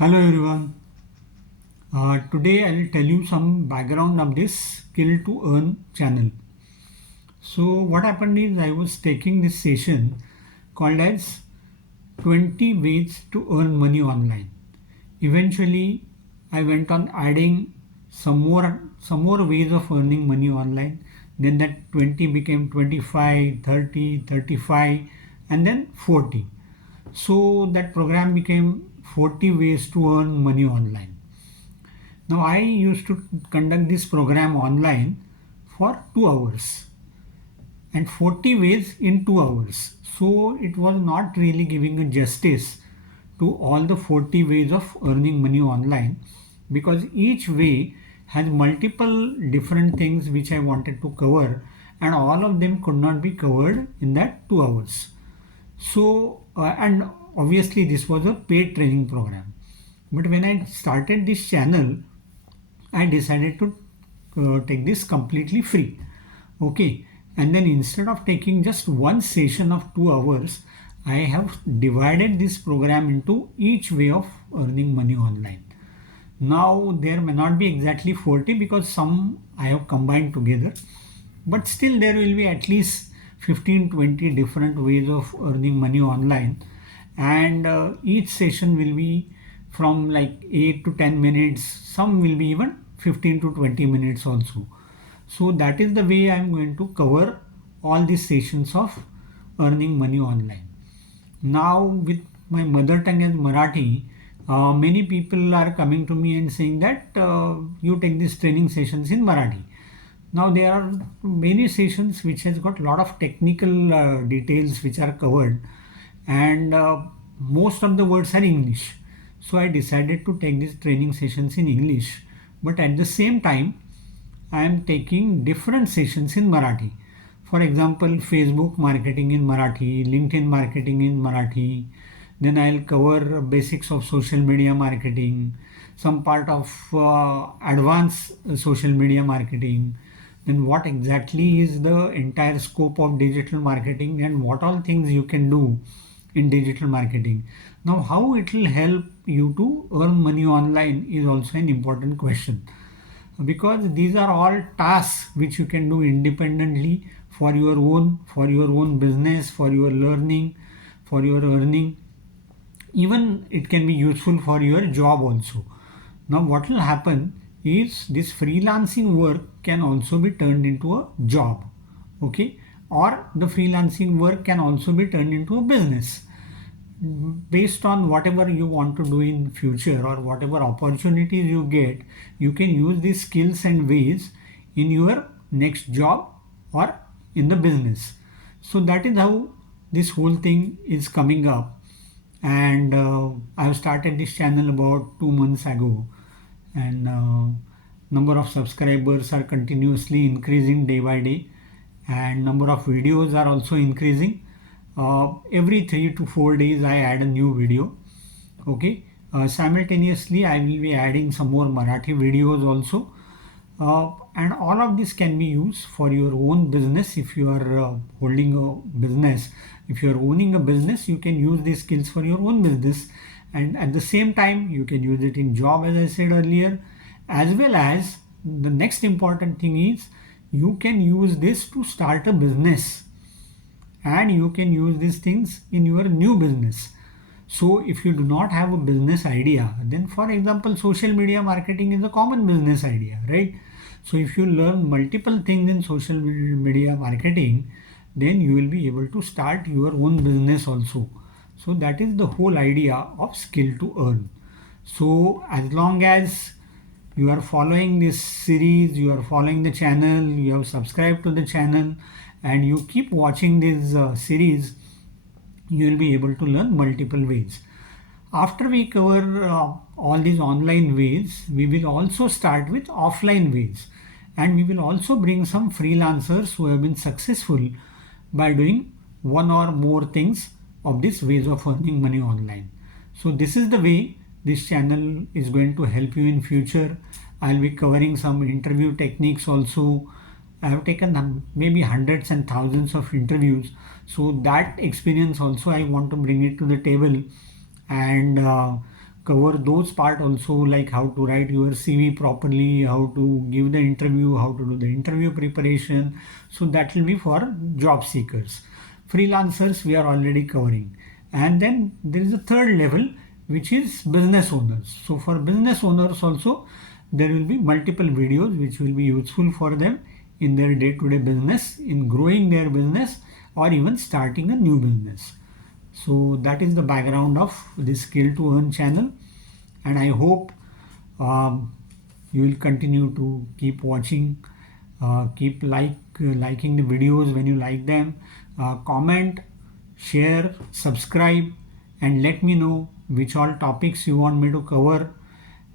Hello everyone. Today I will tell you some background of this Skill2Earn channel. So what happened is I was taking this session called as 20 ways to earn money online. Eventually I went on adding some more ways of earning money online. Then that 20 became 25, 30, 35 and then 40. So that program became 40 ways to earn money online. Now I used to conduct this program online for 2 hours and 40 ways in 2 hours. So it was not really giving a justice to all the 40 ways of earning money online, because each way has multiple different things which I wanted to cover, and all of them could not be covered in that 2 hours. And obviously this was a paid training program. But when I started this channel, I decided to take this completely free. Okay, and then instead of taking just one session of 2 hours, I have divided this program into each way of earning money online. Now there may not be exactly 40 because some I have combined together, but still there will be at least 15-20 different ways of earning money online, and each session will be from like 8 to 10 minutes, some will be even 15 to 20 minutes also. So that is the way I am going to cover all these sessions of earning money online. Now with my mother tongue as Marathi, many people are coming to me and saying that you take these training sessions in Marathi. Now there are many sessions which has got a lot of technical details which are covered, and most of the words are English. So I decided to take these training sessions in English, but at the same time I am taking different sessions in Marathi. For example, Facebook marketing in Marathi, LinkedIn marketing in Marathi. Then I'll cover basics of social media marketing, some part of advanced social media marketing. Then what exactly is the entire scope of digital marketing and what all things you can do in digital marketing. Now, how it will help you to earn money online is also an important question, because these are all tasks which you can do independently for your own business, for your learning, for your earning. Even it can be useful for your job also. Now what will happen is this freelancing work can also be turned into a job. Okay, or the freelancing work can also be turned into a business based on whatever you want to do in future, or whatever opportunities you get. You can use these skills and ways in your next job or in the business. So that is how this whole thing is coming up. And I have started this channel about 2 months ago, and number of subscribers are continuously increasing day by day, and number of videos are also increasing. Every 3 to 4 days I add a new video. Okay, simultaneously I will be adding some more Marathi videos also, and all of this can be used for your own business. If you are holding a business, if you are owning a business, you can use these skills for your own business, and at the same time you can use it in job, as I said earlier. As well as the next important thing is you can use this to start a business, and you can use these things in your new business. So if you do not have a business idea, then for example social media marketing is a common business idea, right? So if you learn multiple things in social media marketing, then you will be able to start your own business also. So that is the whole idea of Skill2Earn. So as long as you are following this series, you are following the channel, you have subscribed to the channel, and you keep watching this series, you will be able to learn multiple ways. After we cover all these online ways, we will also start with offline ways, and we will also bring some freelancers who have been successful by doing one or more things of these ways of earning money online. So this is the way this channel is going to help you in future. I'll be covering some interview techniques also. I have taken maybe hundreds and thousands of interviews, so that experience also I want to bring it to the table and cover those part also, like how to write your CV properly, how to give the interview, how to do the interview preparation. So that will be for job seekers. Freelancers we are already covering. And then there is a third level, which is business owners. So for business owners also, there will be multiple videos which will be useful for them in their day-to-day business, in growing their business, or even starting a new business. So that is the background of this Skill2Earn channel, and I hope you will continue to keep watching, keep liking the videos when you like them, comment, share, subscribe, and let me know which all topics you want me to cover,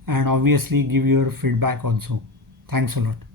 and obviously give your feedback also. Thanks a lot.